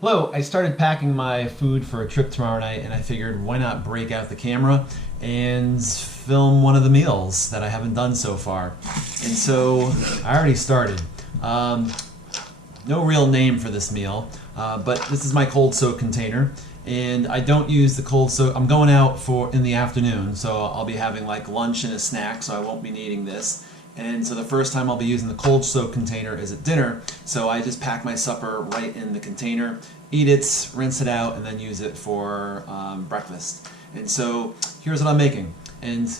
Hello, I started packing my food for a trip tomorrow night and I figured why not break out the camera and film one of the meals that I haven't done so far. And so I already started. No real name for this meal, but this is my cold soak container. And I don't use the cold soak. I'm going out in the afternoon, so I'll be having like lunch and a snack, so I won't be needing this. And so the first time I'll be using the cold soak container is at dinner, so I just pack my supper right in the container, eat it, rinse it out, and then use it for breakfast. And so here's what I'm making. And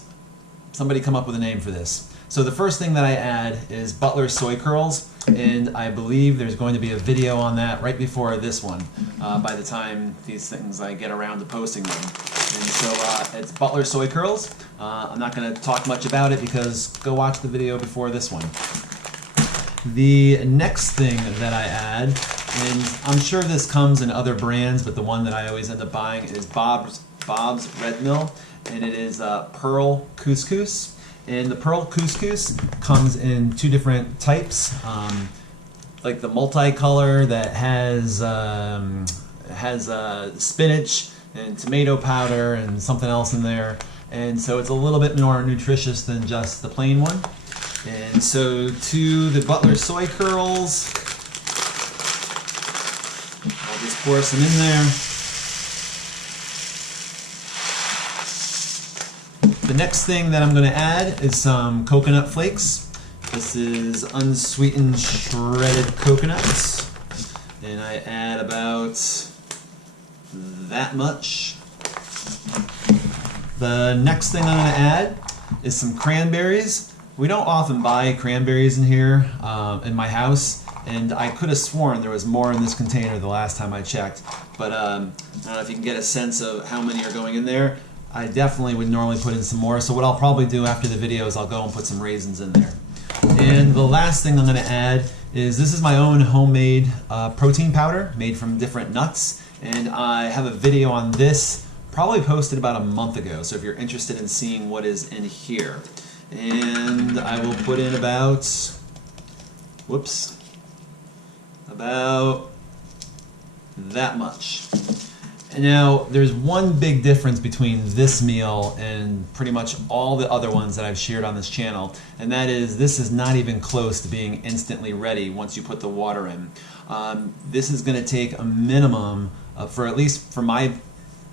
somebody come up with a name for this. So the first thing that I add is Butler Soy Curls, and I believe there's going to be a video on that right before this one, by the time these things I get around to posting them. And so it's Butler Soy Curls. I'm not going to talk much about it because go watch the video before this one. The next thing that I add, and I'm sure this comes in other brands, but the one that I always end up buying is Bob's Red Mill, and it is Pearl Couscous. And the Pearl Couscous comes in two different types, like the multicolor that has spinach and tomato powder and something else in there. And so it's a little bit more nutritious than just the plain one. And so to the Butler Soy Curls, I'll just pour some in there. The next thing that I'm going to add is some coconut flakes. This is unsweetened shredded coconuts. And I add about that much. The next thing I'm going to add is some cranberries. We don't often buy cranberries in here in my house, and I could have sworn there was more in this container the last time I checked, but I don't know if you can get a sense of how many are going in there. I definitely would normally put in some more, so what I'll probably do after the video is I'll go and put some raisins in there. And the last thing I'm going to add is this is my own homemade protein powder made from different nuts, and I have a video on this probably posted about a month ago, so if you're interested in seeing what is in here. And I will put in about that much. And now there's one big difference between this meal and pretty much all the other ones that I've shared on this channel, and that is this is not even close to being instantly ready once you put the water in. This is going to take a minimum for at least for my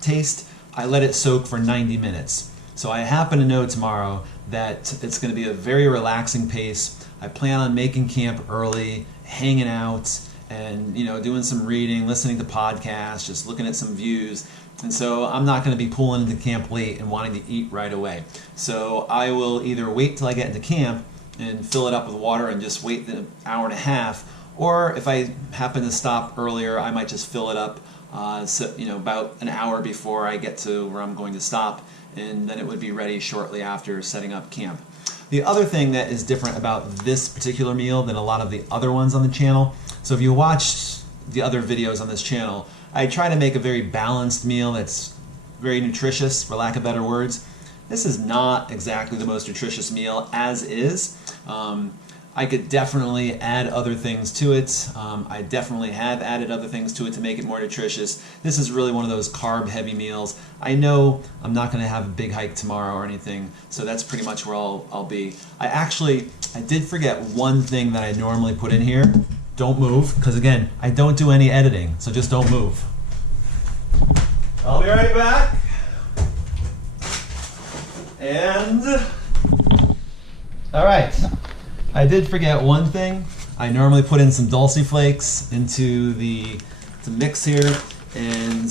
taste, I let it soak for 90 minutes. So I happen to know tomorrow that it's going to be a very relaxing pace. I plan on making camp early, hanging out, and doing some reading, listening to podcasts, just looking at some views. And so I'm not going to be pulling into camp late and wanting to eat right away. So I will either wait till I get into camp and fill it up with water and just wait the hour and a half, or if I happen to stop earlier, I might just fill it up about an hour before I get to where I'm going to stop, and then it would be ready shortly after setting up camp. The other thing that is different about this particular meal than a lot of the other ones on the channel, so if you watch the other videos on this channel, I try to make a very balanced meal that's very nutritious, for lack of better words. This is not exactly the most nutritious meal as is. I could definitely add other things to it. I definitely have added other things to it to make it more nutritious. This is really one of those carb-heavy meals. I know I'm not going to have a big hike tomorrow or anything, so that's pretty much where I'll be. I did forget one thing that I normally put in here. Don't move, because again, I don't do any editing, so just don't move. I'll be right back. And all right. I did forget one thing. I normally put in some dulce flakes into the mix here, and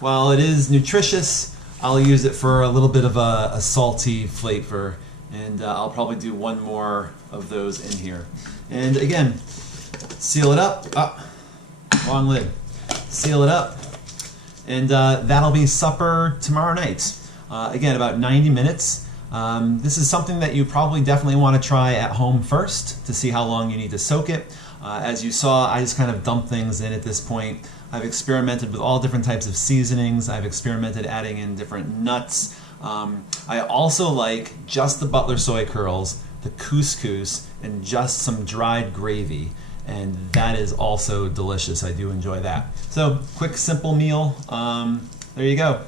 while it is nutritious, I'll use it for a little bit of a salty flavor, and I'll probably do one more of those in here. And again, seal it up. Wrong lid. Seal it up, and that'll be supper tomorrow night. Again, about 90 minutes. This is something that you probably definitely want to try at home first to see how long you need to soak it. As you saw, I just kind of dump things in at this point. I've experimented with all different types of seasonings. I've experimented adding in different nuts. I also like just the Butler Soy Curls, the couscous, and just some dried gravy. and that is also delicious. I do enjoy that. So quick, simple meal. There you go.